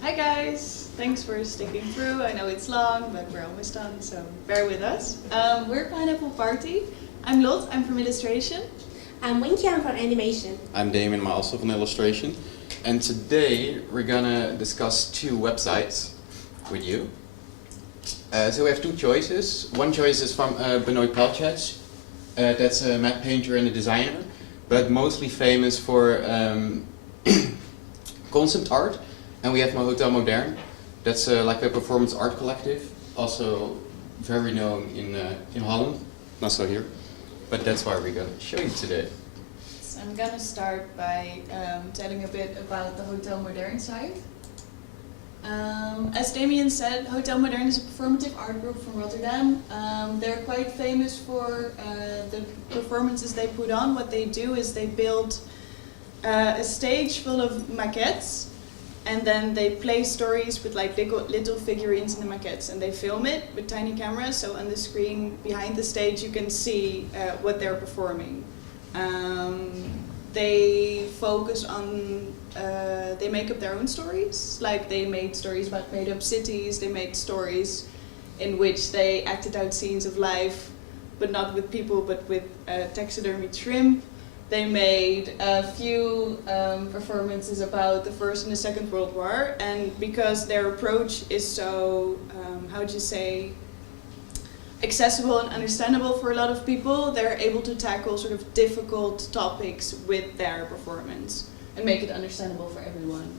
Hi guys, thanks for sticking through. I know it's long, but we're almost done, so bear with us. We're Pineapple Party. I'm Lot, I'm from illustration. I'm Winky, I'm from animation. I'm Damon, I'm also from illustration. And today we're gonna discuss two websites with you. So we have two choices. One choice is from Benoit Pelchat. That's a matte painter and a designer, but mostly famous for concept art. And we have Hotel Modern. That's like a performance art collective, also very known in Holland, not so here. But that's why we're gonna show you today. So I'm gonna start by telling a bit about the Hotel Modern site. As Damien said, Hotel Modern is a performative art group from Rotterdam. They're quite famous for the performances they put on. What they do is they build a stage full of maquettes, and then they play stories with like little figurines in the maquettes, and they film it with tiny cameras. So on the screen behind the stage, you can see what they're performing. They focus on, they make up their own stories. Like they made stories about made up cities, they made stories in which they acted out scenes of life, but not with people, but with taxidermy shrimp. They made a few performances about the First and the Second World War, and because their approach is so, how would you say, accessible and understandable for a lot of people, they're able to tackle sort of difficult topics with their performance and make it understandable for everyone.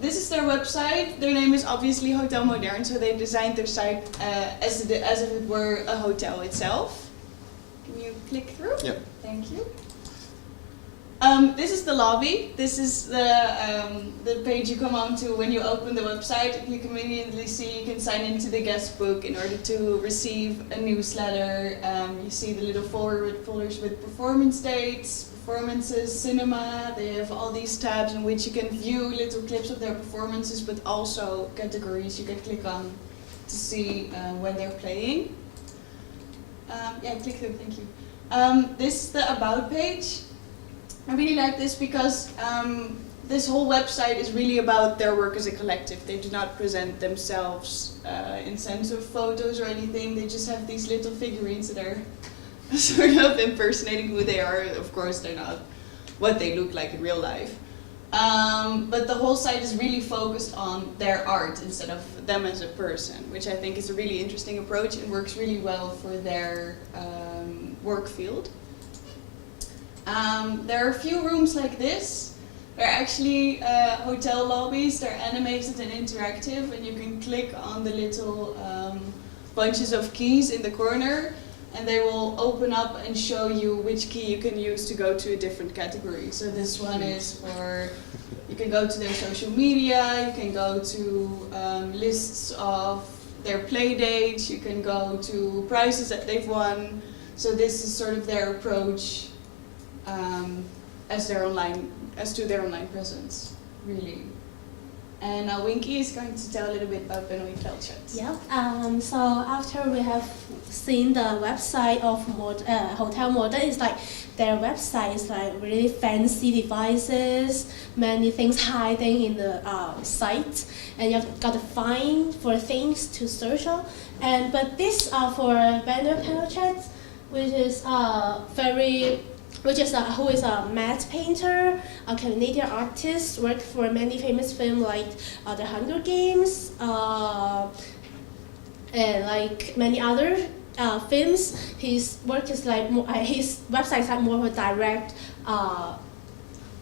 This is their website. Their name is obviously Hotel Modern, so they designed their site as if it were a hotel itself. Can you click through? Yep. Thank you. This is the lobby. This is the page you come on to when you open the website. You can immediately see you can sign into the guest book in order to receive a newsletter. You see the little folders with performance dates, performances, cinema. They have all these tabs in which you can view little clips of their performances, but also categories you can click on to see when they're playing. Yeah, click through, thank you. This is the About page. I really like this because this whole website is really about their work as a collective. They do not present themselves in sense of photos or anything. They just have these little figurines that are sort of impersonating who they are. Of course, they're not what they look like in real life. But the whole site is really focused on their art instead of them as a person, which I think is a really interesting approach and works really well for their work field. There are a few rooms like this. They're actually hotel lobbies. They're animated and interactive, and you can click on the little bunches of keys in the corner, and they will open up and show you which key you can use to go to a different category. So this one is for, you can go to their social media, you can go to lists of their play dates, you can go to prizes that they've won. So this is sort of their approach as to their online presence, really. And now Winky is going to tell a little bit about Benoit Pelchat. Yeah. So after we have seen the website of Hotel Modern, it's like their website is like really fancy devices, many things hiding in the site, and you have got to find for things to search on. But this for Benoit Pelchat, which is who is a matte painter, a Canadian artist, worked for many famous films like The Hunger Games, and like many other films. His work is like his website is like more of a direct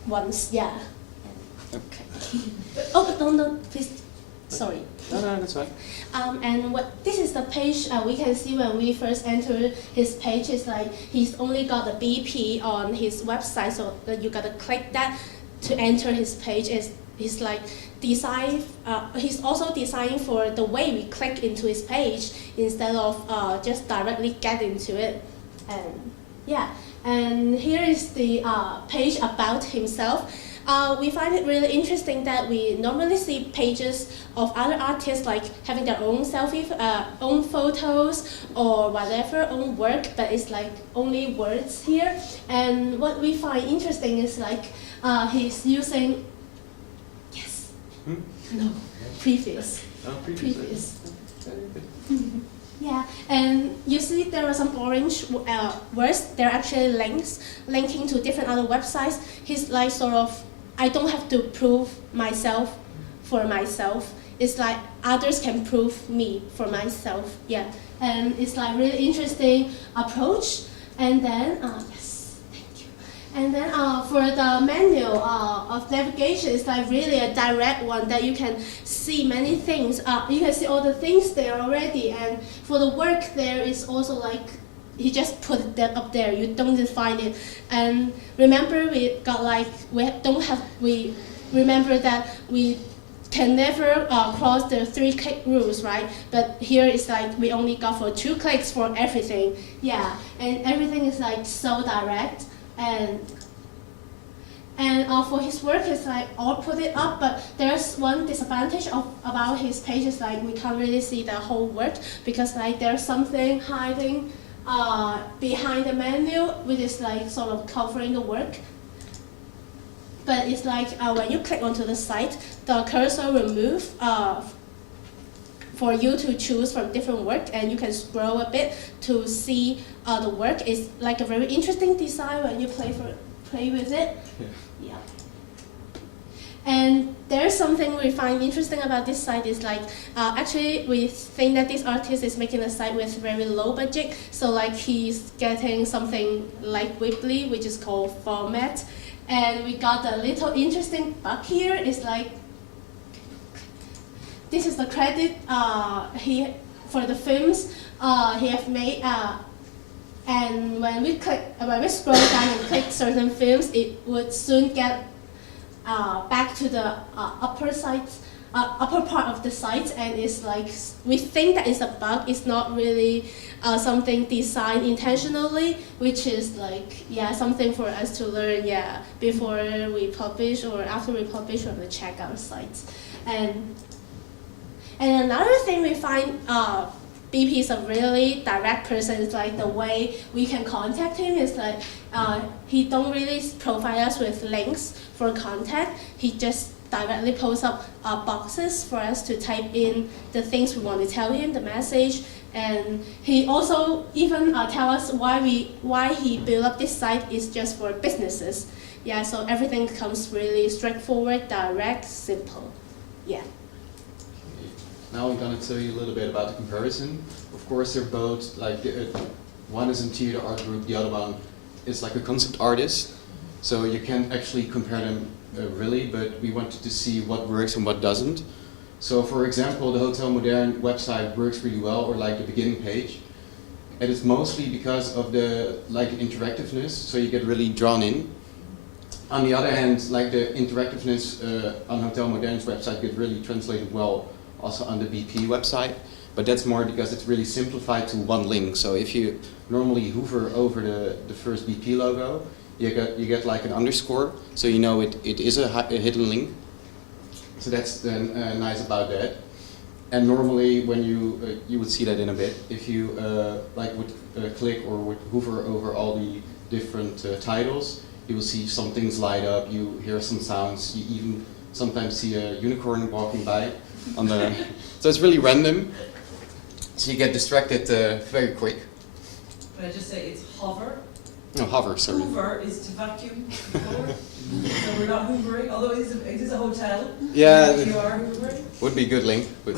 ones. Yeah. Okay. Oh no, please. Sorry. No, that's fine. And this is the page we can see when we first enter his page. Is like he's only got the BP on his website, so you gotta click that to enter his page. He's like design. He's also designed for the way we click into his page instead of just directly get into it. And yeah, and here is the page about himself. We find it really interesting that we normally see pages of other artists like having their own own photos or whatever, own work, but it's like only words here. And what we find interesting is like he's using, yes, No, previous. Oh, Previous. Very good. Yeah, and you see there are some orange words. They're actually links linking to different other websites. He's like sort of, I don't have to prove myself for myself. It's like others can prove me for myself. Yeah, and it's like really interesting approach. And then yes, thank you. And then for the menu of navigation, it's like really a direct one that you can see many things. You can see all the things there already. And for the work, there is also like he just put that up there. You don't define it. And remember, we got like we remember that we can never cross the 3-click rules, right? But here it's like we only got for 2 clicks for everything. Yeah, and everything is like so direct. And for his work, it's like I'll put it up, but there's one disadvantage about his pages, like we can't really see the whole work because like there's something hiding behind the menu, which is like sort of covering the work. But it's like when you click onto the site, the cursor will move for you to choose from different work, and you can scroll a bit to see the work. It's like a very interesting design when you play with it. Yeah. And there's something we find interesting about this site is like actually we think that this artist is making a site with very low budget. So like he's getting something like Weebly, which is called format. And we got a little interesting bug here. It's like, this is the credit for the films he have made. And when we scroll down and click certain films, it would soon get back to the upper part of the site, and it's like we think that it's a bug. It's not really something designed intentionally, which is like something for us to learn before we publish or after we publish on the checkout sites. And another thing we find BP is a really direct person. It's like the way we can contact him is like he don't really provide us with links for contact. He just directly posts up boxes for us to type in the things we want to tell him, the message. And he also even tell us why he built up this site is just for businesses. Yeah, so everything comes really straightforward, direct, simple. Yeah. Now I'm gonna tell you a little bit about the comparison. Of course, they're both like one is in theater art group, the other one is like a concept artist. So you can't actually compare them really, but we wanted to see what works and what doesn't. So for example, the Hotel Moderne website works really well, or like the beginning page. And it's mostly because of the interactiveness, so you get really drawn in. On the other hand, like the interactiveness on Hotel Moderne's website get really translated well also on the BP website, but that's more because it's really simplified to one link. So if you normally hover over the first BP logo, you get like an underscore, so you know it is a hidden link. So that's nice about that. And normally when you would see that in a bit, if you would click or would hover over all the different titles, you will see some things light up, you hear some sounds, you even sometimes see a unicorn walking by. So it's really random, so you get distracted very quick. Can I just say it's hover? No, hover, sorry. Hoover is to vacuum forward. So we're not hoovering, although it is a hotel. Yeah, You are hoovering. would be a good link. But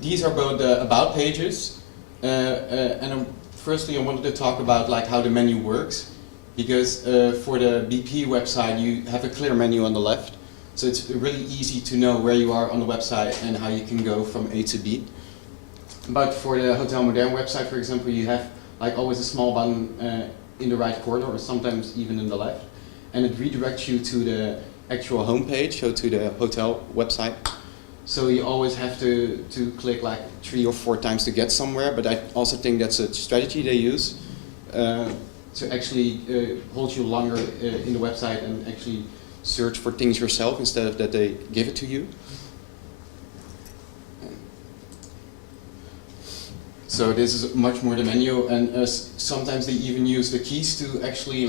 these are both the about pages, and firstly I wanted to talk about like how the menu works, because for the BP website you have a clear menu on the left. So it's really easy to know where you are on the website and how you can go from A to B. But for the Hotel Moderne website, for example, you have like always a small button in the right corner, or sometimes even in the left, and it redirects you to the actual homepage, so to the hotel website. So you always have to click like 3 or 4 times to get somewhere, but I also think that's a strategy they use to actually hold you longer in the website and actually search for things yourself instead of that they give it to you. So this is much more the menu, and sometimes they even use the keys to actually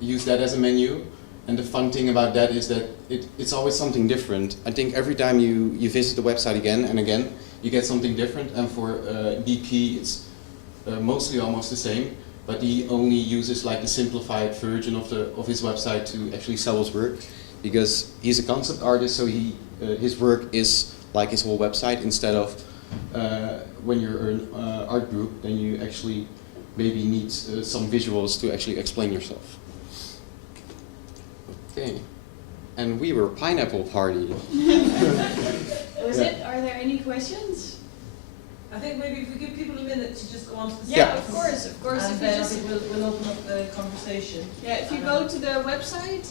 use that as a menu. And the fun thing about that is that it's always something different. I think every time you visit the website again and again, you get something different. And for BP, it's mostly almost the same, but he only uses like the simplified version of his website to actually sell his work, because he's a concept artist, so his work is like his whole website. Instead of when you're an art group, then you actually maybe need some visuals to actually explain yourself. Okay, and we were Pineapple Party. Was it? Are there any questions? I think maybe if we give people a minute to just go on to the Yeah, site. of course, of course. And If you then I just think we'll open up the conversation. if you go to the website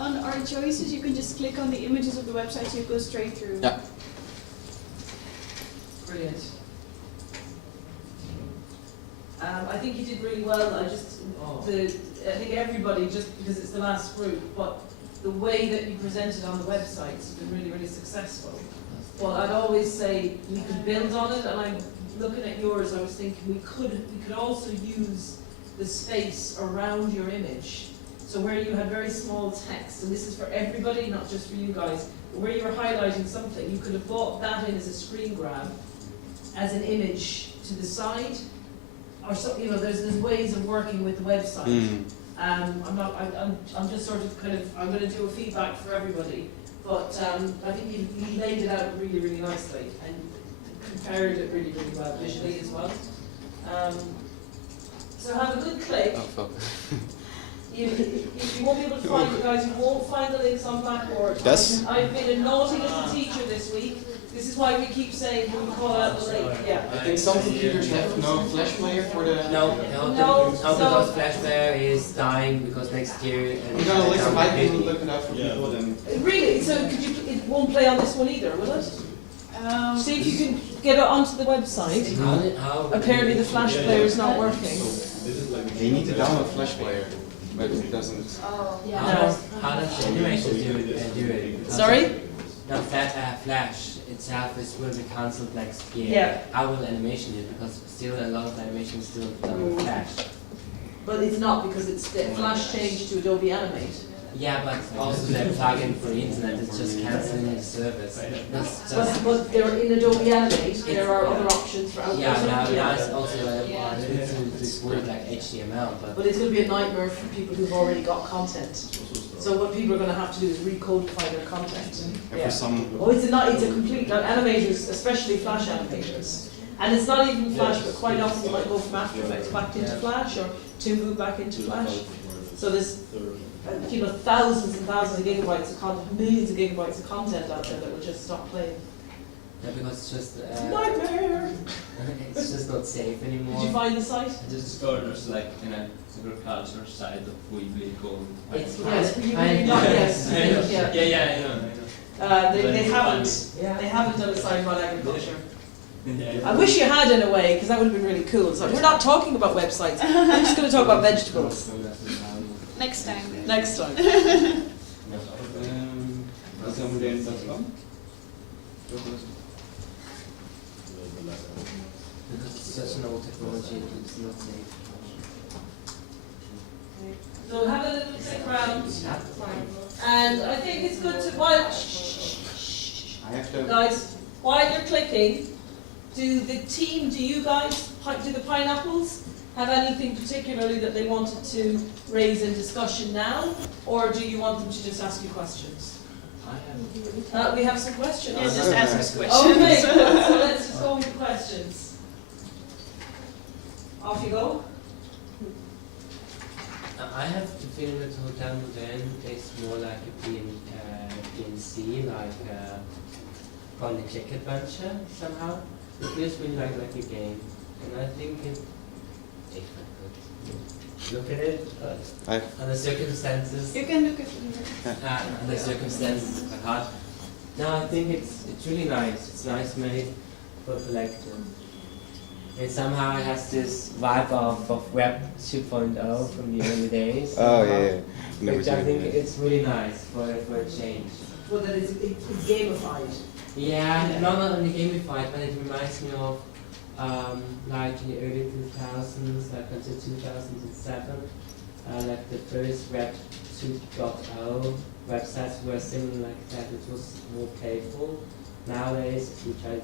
on Art Choices, you can just click on the images of the website, so you go straight through. Yeah. Brilliant. I think you did really well. I think everybody, just because it's the last group, but the way that you presented on the website has been really, really successful. But I'd always say we could build on it, and I'm looking at yours, I was thinking we could also use the space around your image. So where you had very small text, and this is for everybody, not just for you guys, but where you were highlighting something, you could have brought that in as a screen grab, as an image to the side, or so, there's ways of working with the website. Mm. I'm just sort of I'm going to do a feedback for everybody, but I think you laid it out really, really nicely and compared it really, really well visually as well. So have a good click. Oh, fuck. You won't be able to find it, guys. You won't find the links on Blackboard. Yes. I've been a naughty little teacher this week. This is why we keep saying when we call out the link. Yeah. I think some computers have no flash player for the... No, Because Flash Player is dying because next year. I'm gonna look if I can look it up for people then. Really? So it won't play on this one either, will it? See if you can get it onto the website. How Apparently the Flash player is not working. They need to download flash player, but it doesn't. Oh. How does the animation do it? Because Sorry? No, Flash itself will be cancelled next year. Yeah. How will animation do it? Because still a lot of animation is still done with Flash. But it's not because it's the Flash changed to Adobe Animate. Yeah, but also the plugin for internet is just cancelling the service. That's just, But they're in Adobe Animate, there are other options for output. yeah, now it's also this word like HTML, But it's going to be a nightmare for people who've already got content. So what people are going to have to do is recodify their content. And for some... Oh, it's a complete, animators, especially Flash animators. And it's not even Flash, but quite often you might go from After Effects back into Flash, or Timbu back into Flash. So there's thousands and thousands of gigabytes of content, millions of gigabytes of content out there that will just stop playing. yeah, because it's just Nightmare! it's just not safe anymore. Did you find the site? Just go, there's like in a agriculture side of we will go. It's Yes, you I- really not, yes. Yeah, yeah, I know. They haven't done a site about agriculture. Yeah. I wish you had in a way, because that would have been really cool. So we're not talking about websites. I'm just going to talk about vegetables Next time. Then. next time. Because it's such an old technology, it's not safe. So have a little stick around. Yeah. And I think it's good to watch. I have to... Guys, while you're clicking, do you guys, do the pineapples have anything particularly that they wanted to raise in discussion now? Or do you want them to just ask you questions? We have some questions. Yeah, just ask us questions. Okay, good. So let's just go with the questions. Off you go. I have the feeling that Hotel Modern is more like a PNC, like point and click adventure somehow. It feels really like a game, and I think if I could look at it, under circumstances, You can look at it. under circumstances it's quite hard. No, I think it's really nice. It's nice made for a collector. And somehow it has this vibe of Web 2.0 from the early days. Oh, somehow, yeah. Never Which I seen think it. it's really nice for a change. Well, that it's gamified. Yeah, not only gamified, but it reminds me of like in the early 2000s, like until 2007, like the first Web 2.0 websites were similar like that. It was more playful. Nowadays, we try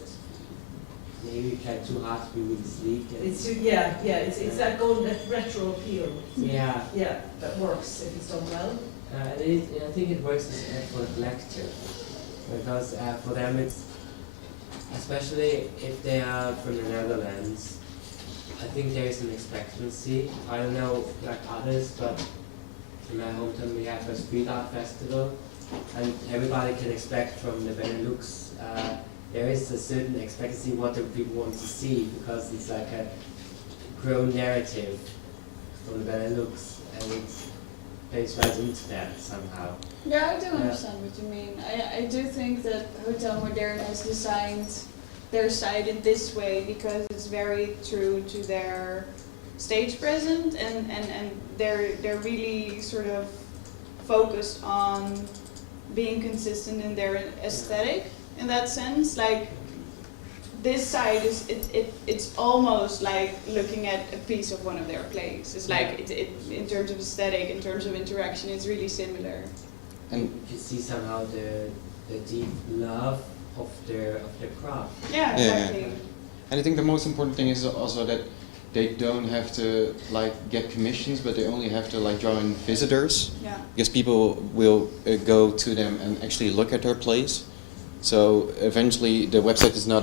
too hard to be really sleek. It's that golden retro appeal. Yeah. Yeah, that works if it's done well. I think it works for the collective, because for them it's, especially if they are from the Netherlands, I think there is an expectancy. I don't know like others, but in my hometown we have a street art festival, and everybody can expect from the Benelux. There is a certain expectancy what the people want to see, because it's like a grown narrative from the Benelux, and it plays right into that somehow. Yeah, I do understand what you mean. I do think that Hotel Modern has designed their site in this way because it's very true to their stage presence, and they're really sort of focused on being consistent in their aesthetic in that sense. Like, this site is it's almost like looking at a piece of one of their plays. It's like it in terms of aesthetic, in terms of interaction, it's really similar. And You see somehow the deep love of their craft. Yeah, exactly. And I think the most important thing is also that they don't have to like get commissions, but they only have to like draw in visitors, Yeah. because people will go to them and actually look at their plays. So eventually the website is not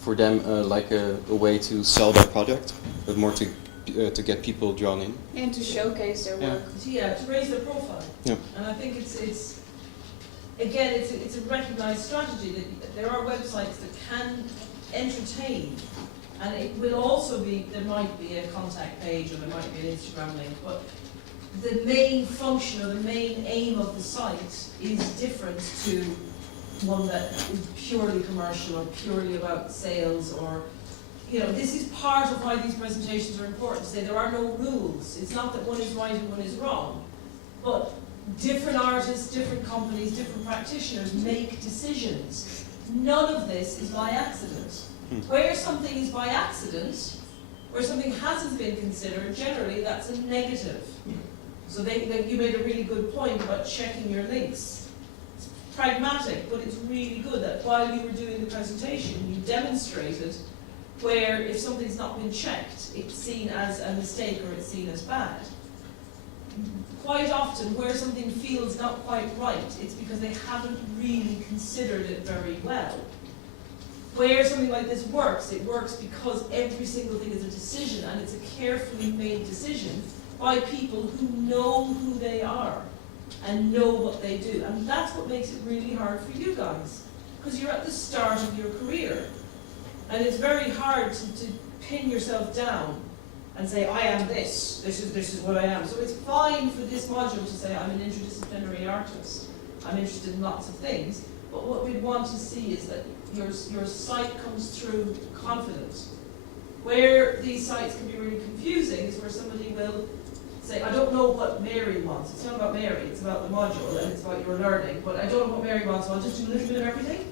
for them like a way to sell their product, but more to get people drawn in. And to showcase their Yeah. work. To raise their profile. Yeah. And I think it's again, it's a recognized strategy that there are websites that can entertain, and it will also be, there might be a contact page or there might be an Instagram link, but the main function or the main aim of the site is different to one that is purely commercial or purely about sales, or, you know, this is part of why these presentations are important, to say there are no rules. It's not that one is right and one is wrong, but different artists, different companies, different practitioners make decisions. None of this is by accident. Where something is by accident, where something hasn't been considered, generally that's a negative. So you made a really good point about checking your links. It's pragmatic, but it's really good that while you were doing the presentation, you demonstrated where if something's not been checked, it's seen as a mistake or it's seen as bad. Quite often, where something feels not quite right, it's because they haven't really considered it very well. Where something like this works, it works because every single thing is a decision, and it's a carefully made decision by people who know who they are and know what they do. And that's what makes it really hard for you guys, because you're at the start of your career. And it's very hard to pin yourself down and say, I am this is what I am. So it's fine for this module to say, I'm an interdisciplinary artist, I'm interested in lots of things, but what we'd want to see is that your site comes through confident. Where these sites can be really confusing is where somebody will say, I don't know what Mary wants. It's not about Mary, it's about the module and it's about your learning, but I don't know what Mary wants, so I'll just do a little bit of everything.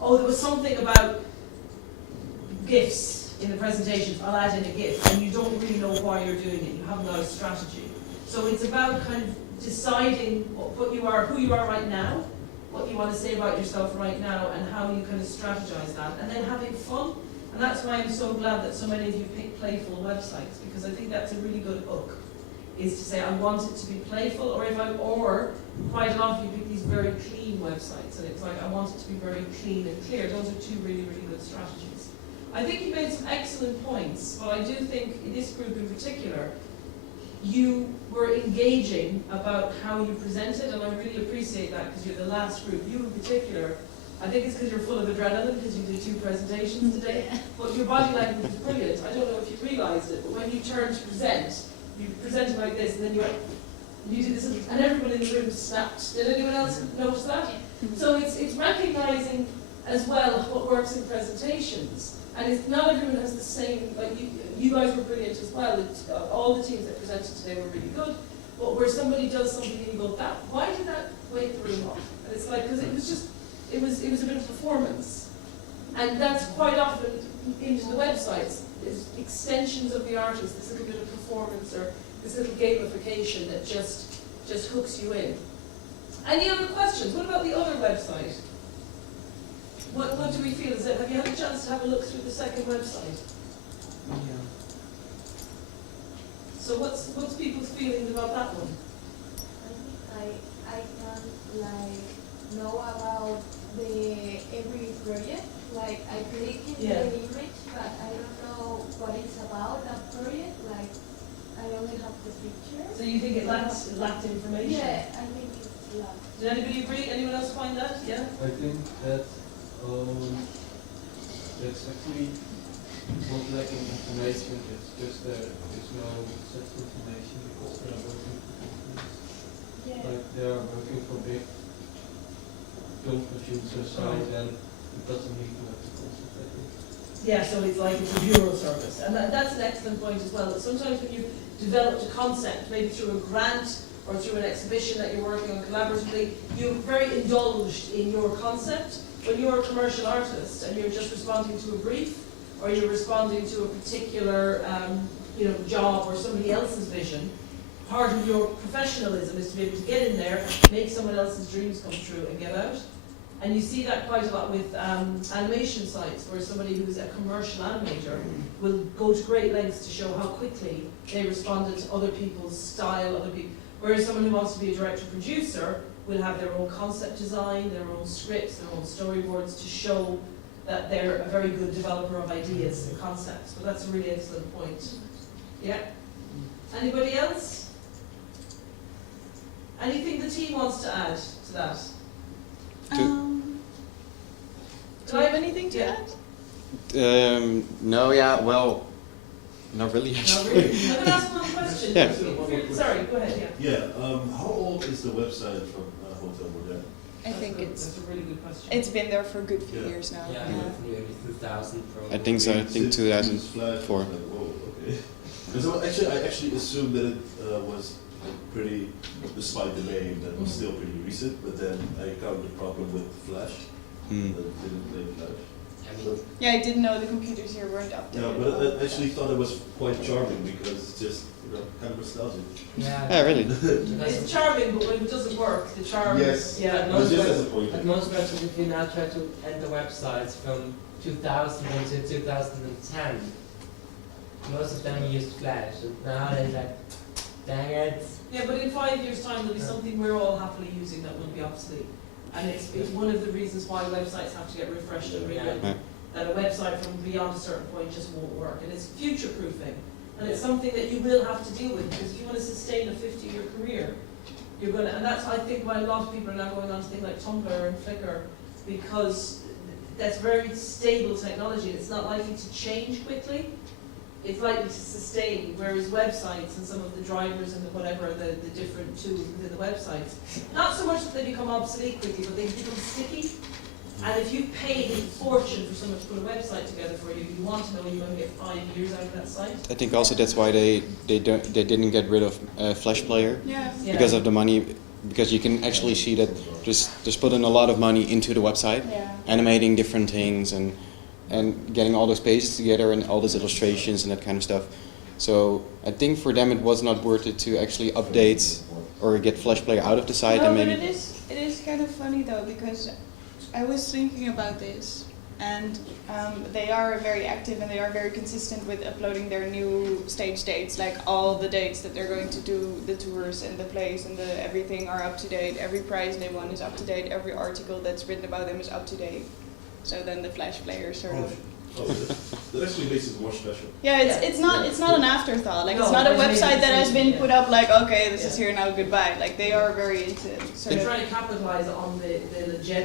Oh, there was something about GIFs in the presentations, I'll add in a GIF, and you don't really know why you're doing it, you haven't got a strategy. So it's about kind of deciding what you are, who you are right now, what you want to say about yourself right now, and how you kind of strategize that, and then having fun. And that's why I'm so glad that so many of you pick playful websites, because I think that's a really good hook, is to say I want it to be playful, or quite often you pick these very clean websites, and it's like I want it to be very clean and clear. Those are two really, really good strategies. I think you made some excellent points, but I do think in this group in particular, you were engaging about how you presented, and I really appreciate that because you're the last group. You in particular, I think it's because you're full of adrenaline because you did 2 presentations today, but your body language is brilliant. I don't know if you realised it, but when you turned to present, you presented like this, and then you did this, and everybody in the room snapped. Did anyone else notice that? So it's recognising as well what works in presentations. And it's not everyone has the same, like you guys were brilliant as well. All the teams that presented today were really good. But where somebody does something and you go, why did that wake the room up? And it's like, because it was a bit of performance. And that's quite often into the websites, is extensions of the artist, this little bit of performance or this little gamification that just just hooks you in. Any other questions? What about the other website? What do we feel? Have you had a chance to have a look through the second website? Yeah. So what's people's feelings about that one? I can like know about the every project. Like I click in Yeah. the image, but I don't know what it's about that project. Like I only have the picture. So you think it lacked information? Yeah, I think it's like. Did anybody agree? Anyone else find that? Yeah? I think that that's actually not lacking information, it's just there is no such information because they are working for companies. Yeah. Like they are working for big film producer side and it doesn't need to have the concept, I think. Yeah, so it's like it's a bureau service. And that's an excellent point as well. That sometimes when you've developed a concept, maybe through a grant or through an exhibition that you're working on collaboratively, you're very indulged in your concept. When you're a commercial artist and you're just responding to a brief, or you're responding to a particular job or somebody else's vision, part of your professionalism is to be able to get in there, make someone else's dreams come true and get out. And you see that quite a lot with animation sites, where somebody who's a commercial animator will go to great lengths to show how quickly they responded to other people's style, whereas someone who wants to be a director-producer will have their own concept design, their own scripts, their own storyboards to show that they're a very good developer of ideas and concepts. But that's a really excellent point. Yeah? Anybody else? Anything the team wants to add to that? Do I have anything to Yeah. add? No, yeah, well, not really No, actually. really? I'm going to ask one question. Yeah. Sorry, go ahead, yeah. Yeah, how old is the website from Hotel Moderne? I think That's a really good question. it's been there for a good few Yeah. years now. Yeah, from the early 2000 probably. I think so, I think Since 2004. Flash, like, whoa, okay. Because I actually assumed that it was pretty, despite the name, that was still pretty recent, but then I encountered a problem with Flash, Hmm. that didn't play Flash. I mean, Yeah, I didn't know the computers here weren't updated. Yeah, but I actually thought it was quite charming because it's just, kind of nostalgic. yeah. Yeah, really. It's charming, but when it doesn't work, the charm. Yes. Yeah, But But most just web- as a point. But most websites, if you now try to enter websites from 2000 until 2010, most of them used Flash, and now they're like, dang it. Yeah, but in 5 years' time, there'll be something we're all happily using that will be obsolete. And it's one of the reasons why websites have to get refreshed and rewritten. Yeah. That a website from beyond a certain point just won't work. And it's future-proofing. And it's something that you will have to deal with, because if you want to sustain a 50-year career, you're going to, and that's, I think, why a lot of people are now going on to things like Tumblr and Flickr, because that's very stable technology. It's not likely to change quickly. It's likely to sustain, whereas websites and some of the drivers and the whatever, the different tools within the websites, not so much that they become obsolete quickly, but they become sticky. And if you paid a fortune for someone to put a website together for you, you want to know you're going to get 5 years out of that site. I think also that's why they didn't get rid of Flash Player Yeah. Yeah. because of the money, because you can actually see that there's put in a lot of money into the website, Yeah. animating different things and getting all those pages together and all those illustrations and that kind of stuff. So I think for them it was not worth it to actually update or get Flash Player out of the site No, and but maybe. it is kind of funny though, because I was thinking about this, and they are very active and they are very consistent with uploading their new stage dates, like all the dates that they're going to do the tours and the plays and everything are up to date. Every prize they won is up to date. Every article that's written about them is up to date. So then the Flash Player sort of. Oh, that actually makes it more special. Yeah, Yeah. it's not an afterthought. Like it's No, not a they made a website that has been decision, put up like, okay, this is Yeah. here now, goodbye. Like they are very into sort They're of. trying to capitalize on the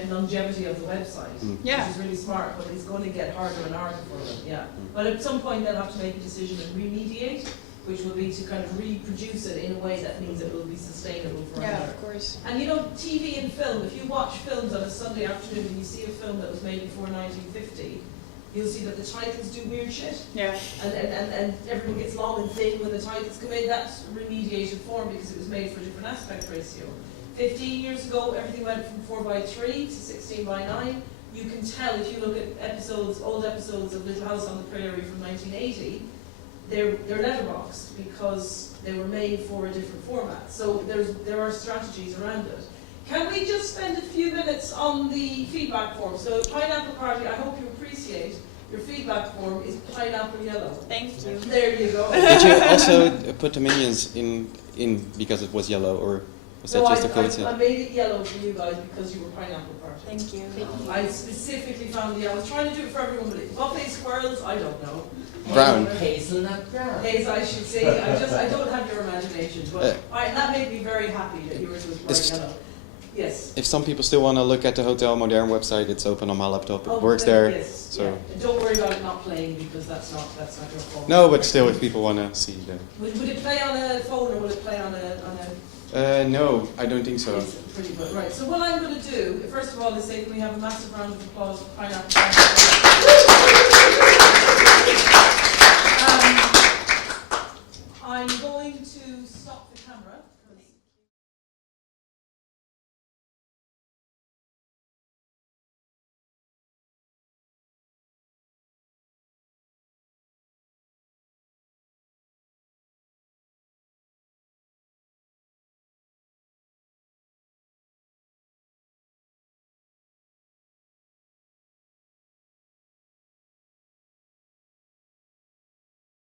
longevity of the website, Yeah. which is really smart, but it's going to get harder and harder for them, yeah. But at some point they'll have to make a decision and remediate, which will be to kind of reproduce it in a way that means it will be sustainable forever. Yeah, of course. And you know, TV and film, if you watch films on a Sunday afternoon and you see a film that was made before 1950, you'll see that the titles do weird shit. Yeah. And everyone gets long and thin when the titles come in. That's remediated form because it was made for a different aspect ratio. 15 years ago, everything went from 4:3 to 16:9. You can tell if you look at old episodes of Little House on the Prairie from 1980, they're letterboxed because they were made for a different format. So there are strategies around it. Can we just spend a few minutes on the feedback form? So Pineapple Party, I hope you appreciate your feedback form is pineapple yellow. Thank you. There you go. Did you also put the minions in because it was yellow, or was that No, just a I coincidence? made it yellow for you guys because you were Pineapple Party. Thank you. I specifically found I was trying to do it for everyone, but buffet squirrels, I don't know. Brown. Hazelnut brown. As I should say, I don't have your imagination, but that made me very happy that yours was bright It's- yellow. Yes. If some people still want to look at the Hotel Modern website, it's open on my laptop. It Oh, works then there. Yes, so- yeah. And don't worry about it not playing because that's not your fault. No, but still, if people want to see the. Would it play on a phone or will it play on a No, I don't think so. It's pretty good, right. So what I'm going to do, first of all, is say, can we have a massive round of applause for Pineapple Party? I'm going to stop the camera.